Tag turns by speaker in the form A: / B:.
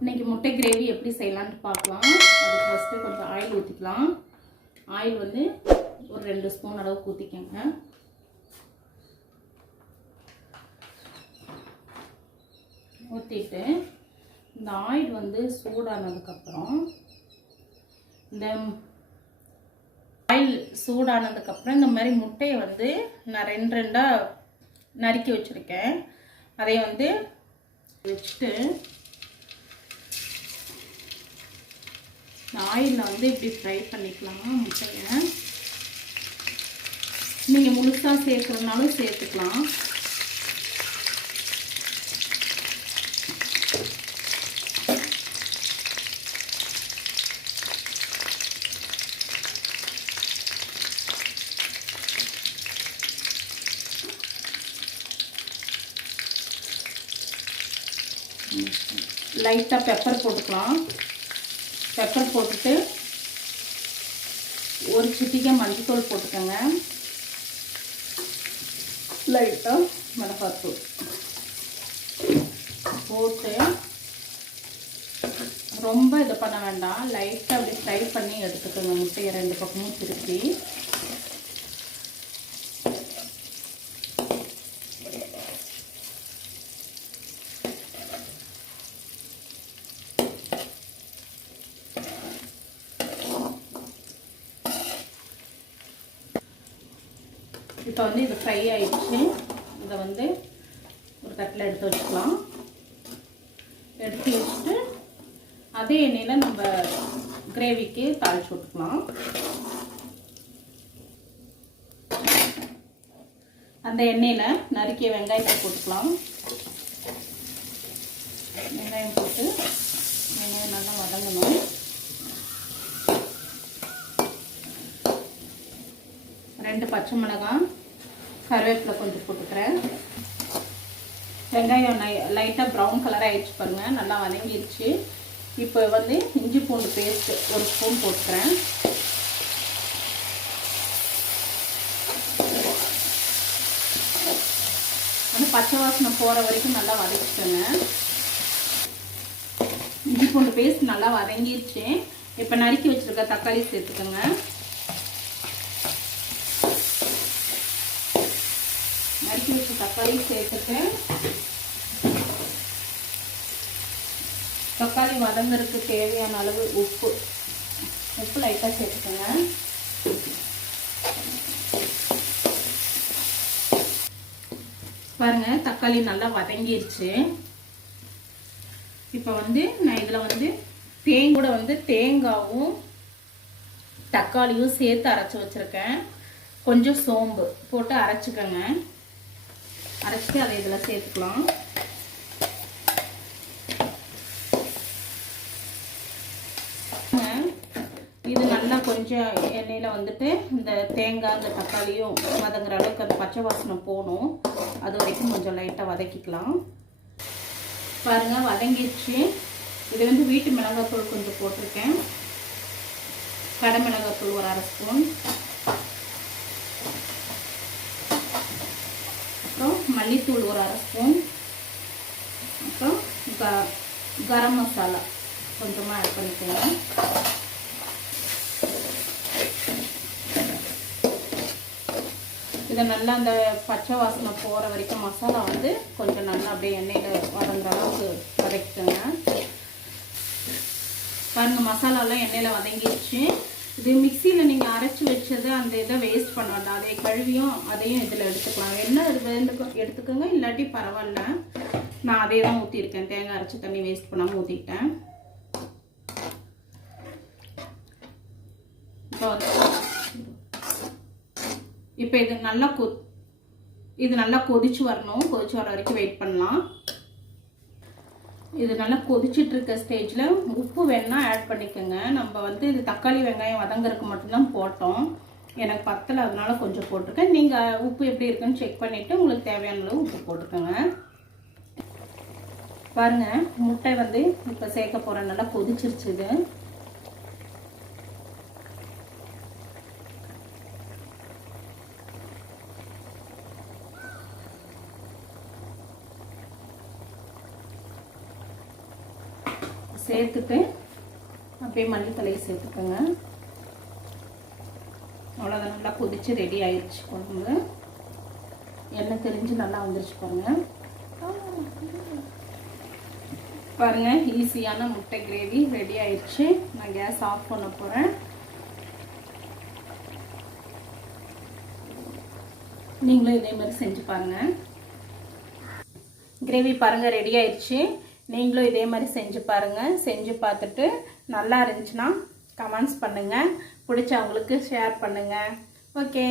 A: இன்னைக்கு முட்டை கிரேவி எப்படி செய்யலான்ட்டு பார்க்கலாம். அதுக்கு ஃபஸ்ட்டு கொஞ்சம் ஆயில் ஊற்றிக்கலாம் ஆயில் வந்து ஒரு ரெண்டு ஸ்பூன் அளவுக்கு ஊற்றிக்கோங்க ஊற்றிட்டு இந்த ஆயில் வந்து சூடானதுக்கப்புறம் இந்த ஆயில் சூடானதுக்கப்புறம் இந்த மாதிரி முட்டையை வந்து நான் ரெண்டு ரெண்டாக நறுக்கி வச்சுருக்கேன். அதை வந்து வச்சுட்டு ஆயிலில் வந்து இப்படி ஃப்ரை பண்ணிக்கலாம் முட்டையை. நீங்கள் முழுசாக சேர்க்குறதுனாலும் சேர்த்துக்கலாம். லைட்டாக பெப்பர் போட்டுக்கலாம். பெப்பர் போட்டுட்டு ஒரு சிட்டிக்கை மஞ்சத்தூள் போட்டுக்கோங்க. லைட்டாக மிளகாத்தூள் போட்டு ரொம்ப இது பண்ண வேண்டாம். லைட்டாக அப்படி ஃப்ரை பண்ணி எடுத்துக்கோங்க. முட்டையை ரெண்டு பக்கமும் திருப்பி. இப்போ வந்து இது ஃப்ரை ஆயிடுச்சு. இதை வந்து ஒரு கட்டில் எடுத்து வச்சுக்கலாம். எடுத்து வச்சுட்டு அதே எண்ணெயில் நம்ம கிரேவிக்கு தாளிச்சு விட்டுக்கலாம் அந்த எண்ணெயில் நறுக்கிய வெங்காயத்தை போட்டுக்கலாம். வெங்காயம் போட்டு வெங்காயம் நல்லா வதங்கணும். ரெண்டு பச்சை மிளகாய் கருவேப்பிலை கொஞ்சம் போட்டுக்கிறேன். வெங்காயம் நை லைட்டாக ப்ரௌன் கலர் ஆயிடுச்சு பாருங்கள் நல்லா வதங்கிடுச்சு. இப்போ வந்து இஞ்சி பூண்டு பேஸ்ட்டு ஒரு ஸ்பூன் போட்டுக்கிறேன். வந்து பச்சை வாசனை போகிற வரைக்கும் நல்லா வதக்கிட்டேங்க இஞ்சி பூண்டு பேஸ்ட் நல்லா வதங்கிடுச்சு. இப்போ நறுக்கி வச்சுருக்க தக்காளி சேர்த்துக்கோங்க. நறுக்கி வச்ச தக்காளி சேர்த்துட்டு தக்காளி வதங்குறதுக்கு தேவையான அளவு உப்பு. உப்பு லைட்டாக சேர்த்துக்கோங்க. பாருங்க தக்காளி நல்லா வதங்கிருச்சு. இப்போ வந்து நான் இதில் வந்து தேங்கூட வந்து தேங்காவும் தக்காளியும் சேர்த்து அரைச்சி வச்சுருக்கேன். கொஞ்சம் சோம்பு போட்டு அரைச்சிக்கோங்க. அரைச்சிட்டு அதை இதில் சேர்த்துக்கலாம். இது நல்லா கொஞ்சம் எண்ணெயில் வந்துட்டு இந்த தேங்காய் இந்த தக்காளியும் வதங்குற அளவுக்கு அந்த பச்சை வாசனை போகணும். அது வரைக்கும் கொஞ்சம் லைட்டாக வதக்கிக்கலாம். பாருங்கள் வதங்கிடுச்சு இது வந்து வீட்டு மிளகாத்தூள் கொஞ்சம் போட்டிருக்கேன். கடை மிளகாத்தூள் ஒரு அரை ஸ்பூன் அப்புறம் மல்லித்தூள் ஒரு அரை ஸ்பூன். அப்புறம் க கரம் மசாலா கொஞ்சமாக ஆட் பண்ணிக்கோங்க. இதை நல்லா அந்த பச்சை வாசனை போகிற வரைக்கும் மசாலா வந்து கொஞ்சம் நல்லா அப்படியே எண்ணெயில் வதங்குற அளவுக்கு வதக்கிக்கோங்க. பாருங்கள் மசாலாலாம் எண்ணெயில் வதங்கிடுச்சு. இது மிக்சியில் நீங்கள் அரைச்சி வச்சது அந்த இதை வேஸ்ட் பண்ண வேண்டாம் அதை கழுவியும் அதையும் இதில் எடுத்துக்கலாம். என்ன இது வேண்டுக்கோ எடுத்துக்கோங்க. இல்லாட்டி பரவாயில்ல. நான் அதே தான் ஊற்றிருக்கேன் தேங்காய் அரைச்சி தண்ணி வேஸ்ட் பண்ணாமல் ஊற்றிக்கிட்டேன் இப்போ இப்போ இது நல்லா கொ இது நல்லா கொதிச்சு வரணும். கொதிச்சு வர வரைக்கும் வெயிட் பண்ணலாம். இது நல்லா கொதிச்சுட்டு இருக்க ஸ்டேஜில் உப்பு வேணால் ஆட் பண்ணிக்கோங்க. நம்ம வந்து இது தக்காளி வெங்காயம் வதங்குறதுக்கு மட்டும்தான் போட்டோம். எனக்கு பத்தலை அதனால கொஞ்சம் போட்டிருக்கேன். நீங்கள் உப்பு எப்படி இருக்குன்னு செக் பண்ணிவிட்டு உங்களுக்கு தேவையான அளவு உப்பு போட்டுக்கோங்க. பாருங்கள் முட்டை வந்து இப்போ சேர்க்க போகிறேன் நல்லா கொதிச்சிருச்சுது சேர்த்துட்டு அப்படியே மல்லித்தலையை சேர்த்துக்கோங்க. அவ்வளோதான் நல்லா கொதிச்சு ரெடி ஆயிடுச்சு குழம்பு. எண்ணெய் தெரிஞ்சு நல்லா வந்துருச்சு பாருங்க. பாருங்க ஈஸியான முட்டை கிரேவி ரெடி ஆயிடுச்சு நான் கேஸ் ஆஃப் பண்ண போகிறேன் நீங்களும் இதே மாதிரி செஞ்சு பாருங்கள் கிரேவி பாருங்கள் ரெடி ஆயிடுச்சு நீங்களும் இதே மாதிரி செஞ்சு பாருங்கள் செஞ்சு பார்த்துட்டு நல்லா இருந்துச்சுன்னா கமெண்ட்ஸ் பண்ணுங்கள் பிடிச்சவங்களுக்கு ஷேர் பண்ணுங்கள் ஓகே